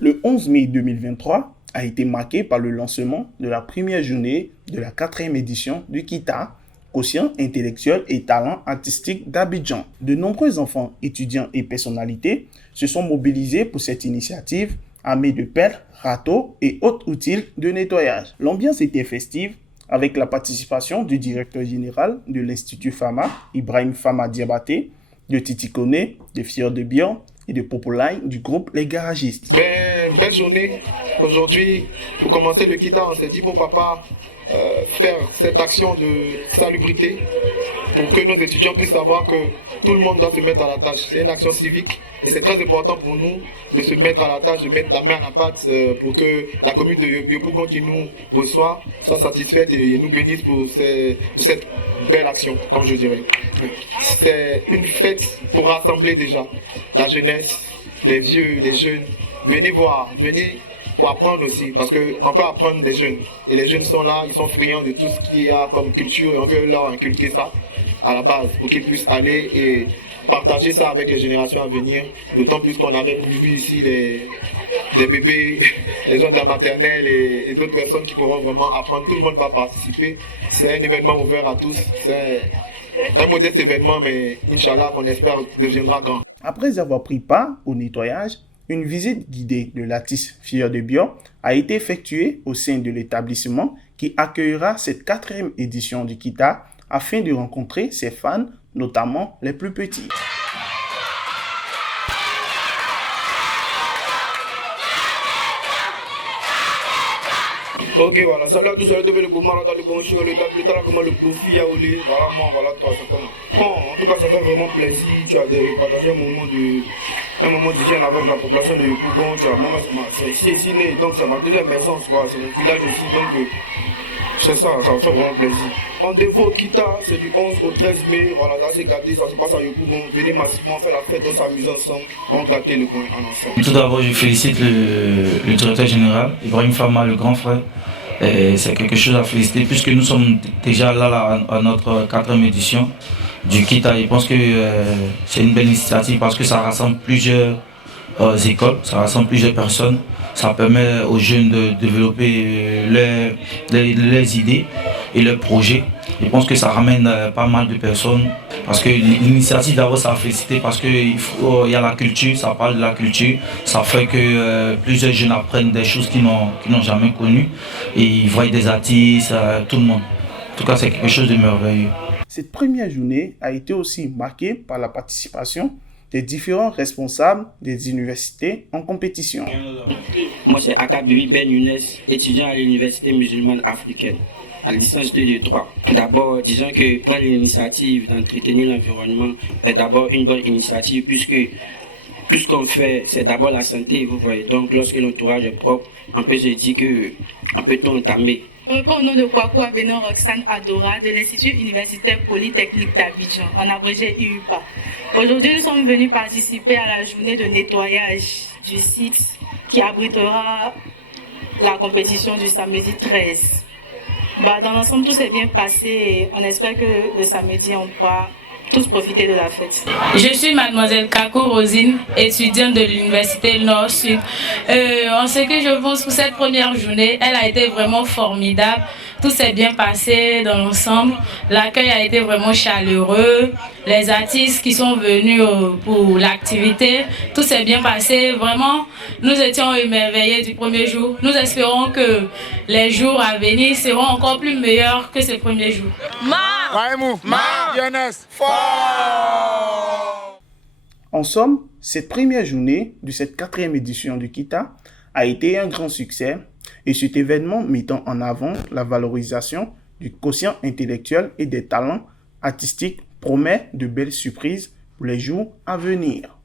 Le 11 mai 2023 a été marqué par le lancement de la première journée de la 4e édition du KITA, Quotient intellectuel et talent artistique d'Abidjan. De nombreux enfants, étudiants et personnalités se sont mobilisés pour cette initiative, armés de pelles, râteaux et autres outils de nettoyage. L'ambiance était festive avec la participation du directeur général de l'Institut Fama, Ibrahim Fama Diabaté, de Titi Kone, de Fior de Bion et de Popolai du groupe Les Garagistes. Belle journée. Aujourd'hui, pour commencer le KITA, on s'est dit pourquoi pas faire cette action de salubrité pour que nos étudiants puissent savoir que tout le monde doit se mettre à la tâche. C'est une action civique et c'est très important pour nous de se mettre à la tâche, de mettre la main à la pâte pour que la commune de Yopougon qui nous reçoit soit satisfaite et nous bénisse pour cette belle action, comme je dirais. C'est une fête pour rassembler déjà la jeunesse, les vieux, les jeunes. Venez voir, venez pour apprendre aussi, parce qu'on peut apprendre des jeunes. Et les jeunes sont là, ils sont friands de tout ce qu'il y a comme culture et on veut leur inculquer ça à la base pour qu'ils puissent aller et partager ça avec les générations à venir. D'autant plus qu'on avait vu ici des bébés, les gens de la maternelle et d'autres personnes qui pourront vraiment apprendre. Tout le monde va participer. C'est un événement ouvert à tous. C'est un modeste événement, mais Inch'Allah, qu'on espère deviendra grand. Après avoir pris part au nettoyage, une visite guidée de l'artiste Fior de Bion a été effectuée au sein de l'établissement qui accueillera cette 4e édition du KITA afin de rencontrer ses fans, notamment les plus petits. Ok, voilà, salut à tous, salut à le beau malade, le bon chien, le talent, comment le profit à Olé, voilà moi, voilà toi, c'est comment. Bon, en tout cas, ça fait vraiment plaisir, tu as de partager un moment d'hygiène avec la population de Yopougon, tu vois, moi, c'est ici né, donc c'est ma deuxième maison, voilà, c'est mon village aussi, donc c'est ça me fait vraiment plaisir. Rendez-vous au KITA, c'est du 11 au 13 mai, voilà, là c'est gâté, ça se passe à Yopougon, venez massivement faire la fête, on s'amuse ensemble, on gâte le coin en ensemble. Tout d'abord, je félicite le directeur général, Ibrahim Fama, le grand frère. C'est quelque chose à féliciter puisque nous sommes déjà là à notre 4e édition du KITA. Je pense que c'est une belle initiative parce que ça rassemble plusieurs écoles, ça rassemble plusieurs personnes. Ça permet aux jeunes de développer leurs idées et leurs projets. Je pense que ça ramène pas mal de personnes parce que l'initiative d'abord ça a félicité parce qu'il y a la culture, ça parle de la culture, ça fait que plusieurs jeunes apprennent des choses qu'ils n'ont jamais connues et ils voient des artistes, tout le monde. En tout cas c'est quelque chose de merveilleux. Cette première journée a été aussi marquée par la participation des différents responsables des universités en compétition. Moi c'est Akabibi Ben Younes, étudiant à l'université musulmane africaine, à licence 2 de 3. D'abord, disons que prendre l'initiative d'entretenir l'environnement est d'abord une bonne initiative puisque tout ce qu'on fait, c'est d'abord la santé, vous voyez. Donc lorsque l'entourage est propre, on peut se dire qu'on peut tout entamer. Je réponds au nom de Kwaku Abenon Roxane Adora de l'Institut universitaire polytechnique d'Abidjan, en abrégé IUPA. Aujourd'hui, nous sommes venus participer à la journée de nettoyage du site qui abritera la compétition du samedi 13. Dans l'ensemble, tout s'est bien passé et on espère que le samedi, on pourra tous profiter de la fête. Je suis mademoiselle Kako Rosine, étudiante de l'université Nord-Sud. En ce que je pense pour cette première journée, elle a été vraiment formidable. Tout s'est bien passé dans l'ensemble. L'accueil a été vraiment chaleureux. Les artistes qui sont venus pour l'activité, tout s'est bien passé. Vraiment, nous étions émerveillés du premier jour. Nous espérons que les jours à venir seront encore plus meilleurs que ces premiers jours. En somme, cette première journée de cette 4e édition du KITA a été un grand succès et cet événement mettant en avant la valorisation du quotient intellectuel et des talents artistiques promet de belles surprises pour les jours à venir.